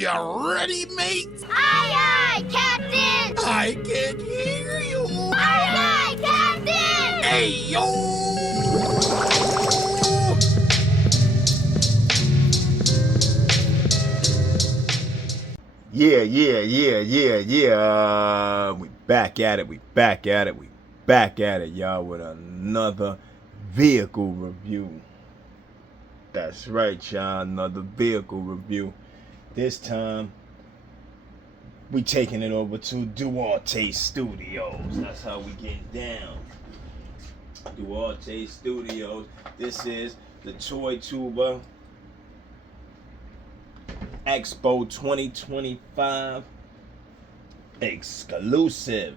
you ready, mate? Aye, aye, Captain! I can hear you. Aye, aye, Captain! Hey, yo! Yeah. We back at it, y'all, with another vehicle review. That's right, y'all, another vehicle review. This time, we taking it over to DUARTE Studios. That's how we get down. DUARTE Studios. This is the Toy TUBER Expo 2025 exclusive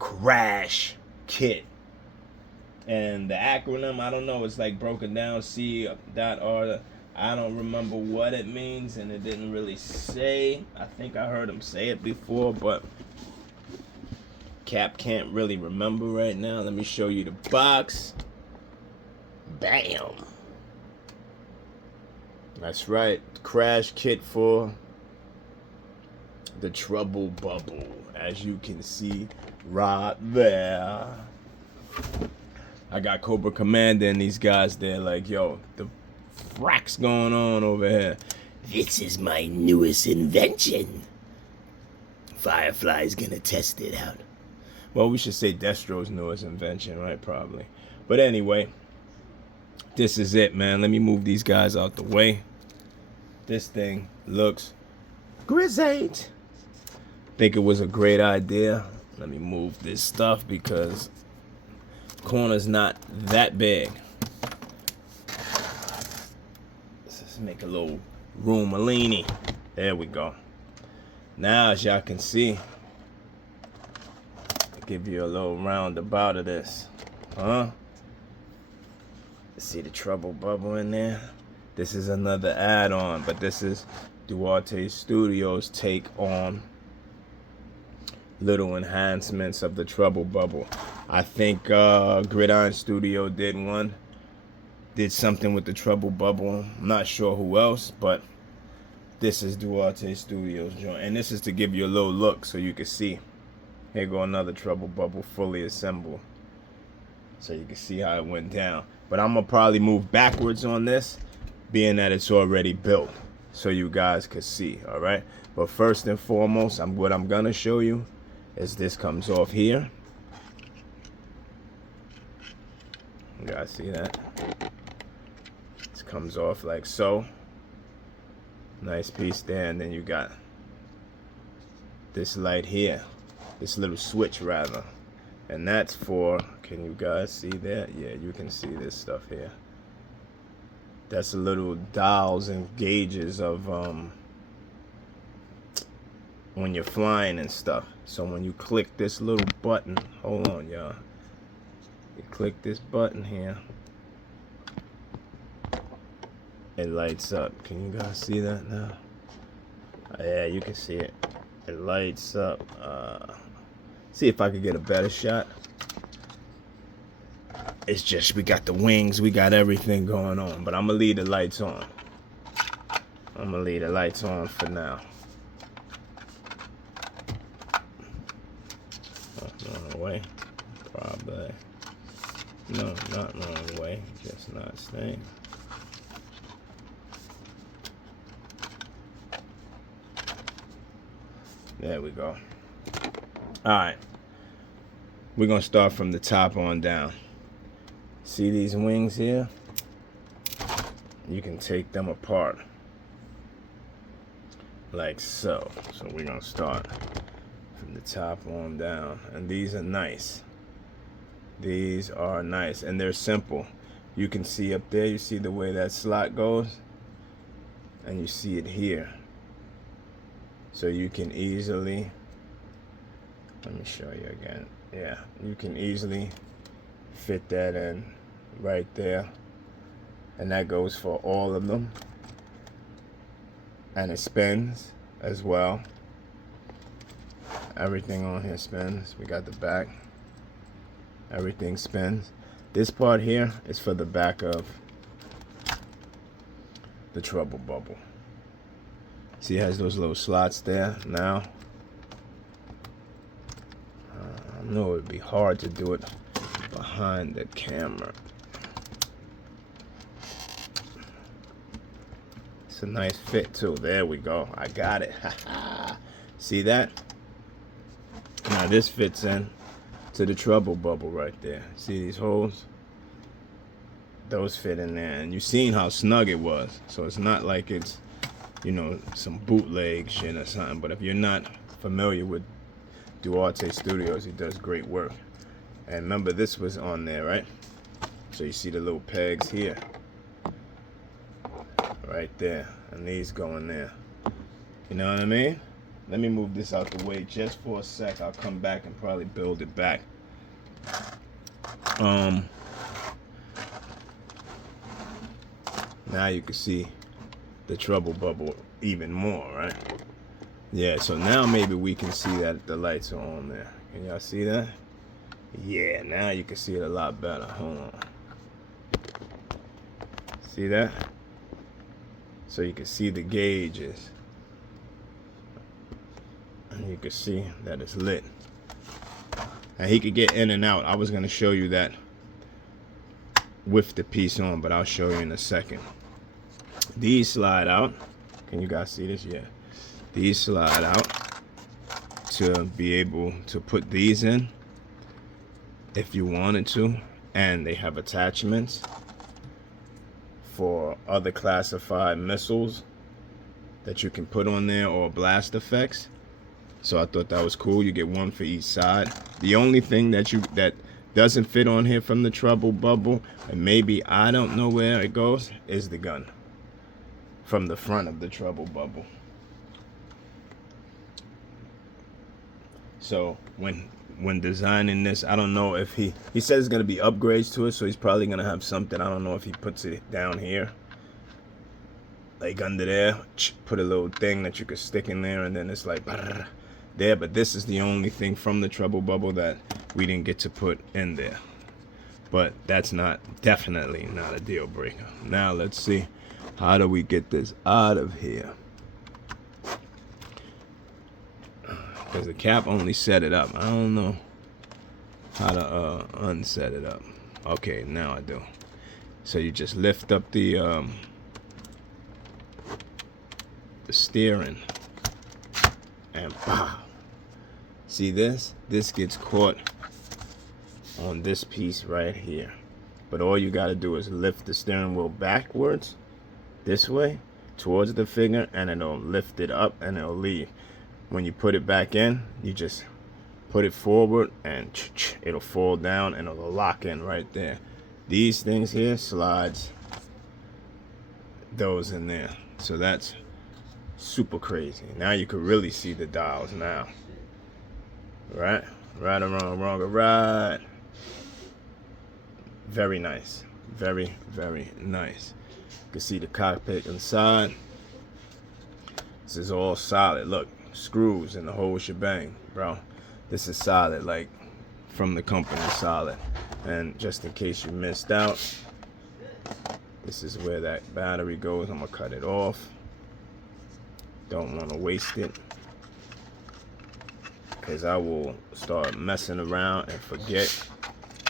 C.R.A.S.H kit. And the acronym, I don't know, it's like broken down, C.R. I don't remember what it means, and it didn't really say. I think I heard him say it before, but Cap can't really remember right now. Let me show you the box. Bam. That's right, C.R.A.S.H kit for the Trouble Bubble, as you can see right there. I got Cobra Commander and these guys there like, yo, the frack's going on over here. This is my newest invention. Firefly's gonna test it out. Well, we should say Destro's newest invention, right? Probably. But anyway, this is it, man. Let me move these guys out the way. This thing looks great. Think it was a great idea. Let me move this stuff because corner's not that big. Let's just make a little room Malini. There we go. Now, as y'all can see, I'll give you a little roundabout of this. See the Trouble Bubble in there? This is another add-on, but this is DUARTE Studios' take on little enhancements of the Trouble Bubble. I think Gridiron Studio did something with the Trouble Bubble. I'm not sure who else, but this is DUARTE Studios joint, and this is to give you a little look so you can see. Here go another Trouble Bubble fully assembled, so you can see how it went down. But I'm gonna probably move backwards on this, being that it's already built, so you guys could see. All right, but first and foremost, what I'm gonna show you is this comes off here. You guys see that? This comes off like so. Nice piece there, and then you got this light here, this little switch rather, and that's for, can you guys see that? Yeah, you can see this stuff here. That's the little dials and gauges of when you're flying and stuff. So when you click this little button, hold on y'all, you click this button here, it lights up. Can you guys see that now? Yeah, you can see it. It lights up. See if I could get a better shot. It's just, we got the wings, we got everything going on, but I'm gonna leave the lights on. I'm gonna leave the lights on for now. Wrong way, probably. No, not wrong way, just not staying. There we go. All right, we're gonna start from the top on down. See these wings here? You can take them apart like so. So we're gonna start from the top on down, and these are nice. These are nice, and they're simple. You can see up there, you see the way that slot goes, and you see it here. So you can easily, let me show you again. Yeah, you can easily fit that in right there, and that goes for all of them, and it spins as well. Everything on here spins. We got the back, everything spins. This part here is for the back of the Trouble Bubble. See, it has those little slots there now. I know it would be hard to do it behind the camera. It's a nice fit too. There we go. I got it. See that? Now this fits in to the trouble bubble right there. See these holes? Those fit in there. And you've seen how snug it was. So it's not like it's, you know, some bootleg shit or something. But if you're not familiar with DUARTE Studios, he does great work. And remember, this was on there, right? So you see the little pegs here. Right there, and these go in there. You know what I mean? Let me move this out the way just for a sec. I'll come back and probably build it back. Now you can see the trouble bubble even more, right? Yeah, so now maybe we can see that the lights are on there. Can y'all see that? Yeah, now you can see it a lot better. Hold on. See that? So you can see the gauges. And you can see that it's lit. And he could get in and out. I was going to show you that with the piece on, but I'll show you in a second. These slide out. Can you guys see this? Yeah. These slide out to be able to put these in if you wanted to. And they have attachments for other classified missiles that you can put on there, or blast effects. So I thought that was cool. You get one for each side. The only thing that doesn't fit on here from the trouble bubble, and maybe I don't know where it goes, is the gun from the front of the trouble bubble. So when designing this, I don't know if he says it's gonna be upgrades to it, so he's probably gonna have something. I don't know if he puts it down here, like under there, put a little thing that you could stick in there, and then it's like there. But this is the only thing from the trouble bubble that we didn't get to put in there. But that's definitely not a deal breaker. Now let's see, how do we get this out of here? Because the cap only set it up. I don't know how to unset it up. Okay, now I do. So you just lift up the steering, and pow. See this? This gets caught on this piece right here. But all you got to do is lift the steering wheel backwards this way towards the finger, and it'll lift it up and it'll leave. When you put it back in, you just put it forward and it'll fall down and it'll lock in right there. These things here slides those in there. So that's super crazy. Now you can really see the dials now. Right? Right or wrong, wrong or right. Very nice. Very, very nice. You can see the cockpit inside. This is all solid. Look. Screws and the whole shebang, bro. This is solid, like from the company, solid. And just in case you missed out, this is where that battery goes. I'm gonna cut it off. Don't want to waste it, because I will start messing around and forget,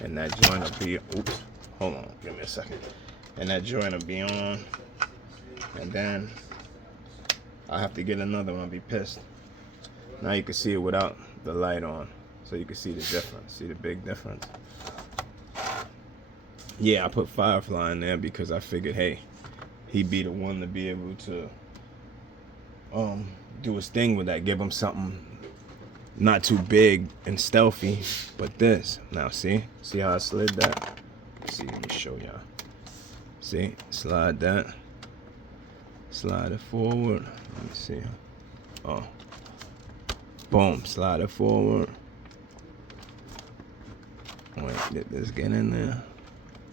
and that joint will be, oops, hold on, give me a second, and that joint will be on, and then I have to get another one. I'll be pissed. Now you can see it without the light on, so you can see the difference. See the big difference? Yeah, I put Firefly in there because I figured, hey, he'd be the one to be able to do his thing with that, give him something not too big and stealthy, but this. Now see how I slid that? Let's see, let me show y'all. See, slide that, slide it forward. Let me see. Oh, boom, slide it forward. Wait, did this get in there?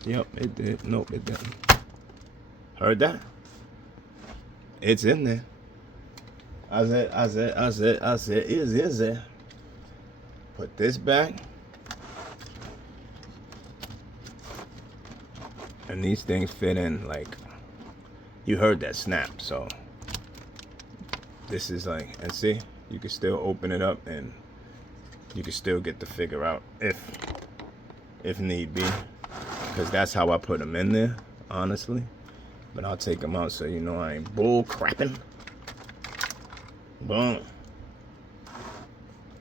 Yep, it did. Nope, it didn't. Heard that? It's in there. I said, is there. Put this back. And these things fit in like, you heard that snap, so this is like, and see, you can still open it up and you can still get the figure out if need be, because that's how I put them in there, honestly. But I'll take them out so you know I ain't bull crapping. Boom.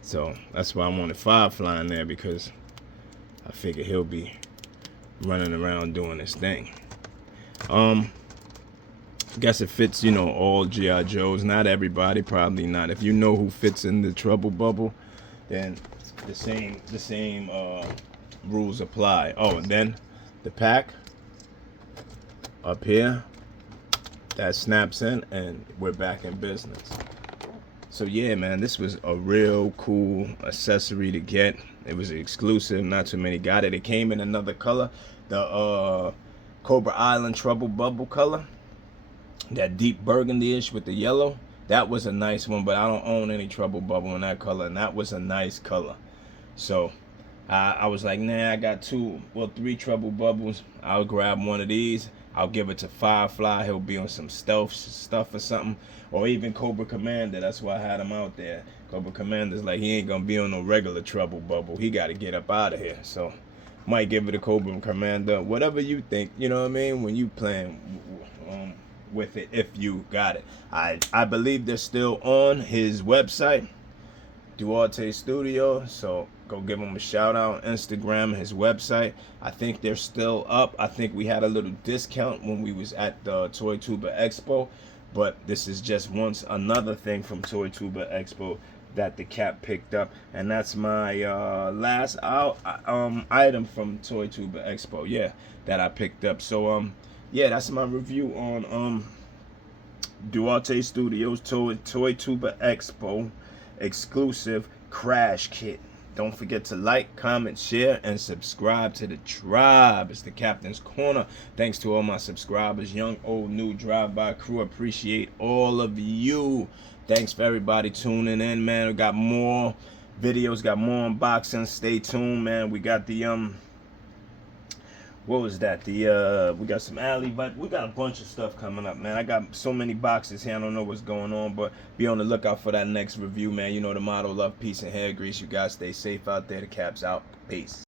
So that's why I wanted Firefly in there, because I figure he'll be running around doing his thing. Guess it fits, you know, all G.I. Joes. Not everybody, probably not. If you know who fits in the Trouble Bubble, then the same rules apply. Oh, and then the pack up here, that snaps in, and we're back in business. So yeah, man, this was a real cool accessory to get. It was exclusive, not too many got it. It came in another color, the Cobra Island Trouble Bubble color, that deep burgundy-ish with the yellow. That was a nice one, but I don't own any Trouble Bubble in that color, and that was a nice color. So I was like, nah, I got 3 Trouble Bubbles. I'll grab one of these. I'll give it to Firefly. He'll be on some stealth stuff or something. Or even Cobra Commander. That's why I had him out there. Cobra Commander's like, he ain't gonna be on no regular Trouble Bubble. He gotta get up out of here. So might give it a Cobra Commander. Whatever you think, you know what I mean? When you playing with it, if you got it. I believe they're still on his website, Duarte Studios. So go give him a shout out. Instagram, his website. I think they're still up. I think we had a little discount when we was at the Toy Tuber Expo. But this is just another thing from Toy Tuber Expo that the Cap picked up, and that's my last item from Toy Tuber Expo. Yeah, that I picked up. So yeah, that's my review on Duarte Studios Toy Tuber Expo exclusive C.R.A.S.H kit. Don't forget to like, comment, share, and subscribe to the tribe. It's the Captain's Corner. Thanks to all my subscribers, young, old, new, drive-by crew. Appreciate all of you. Thanks for everybody tuning in, man. We got more videos, got more unboxings. Stay tuned, man. We got the what was that? We got some alley, but we got a bunch of stuff coming up, man. I got so many boxes here. I don't know what's going on, but be on the lookout for that next review, man. You know the motto: love, peace, and hair grease. You guys stay safe out there. The Cap's out. Peace.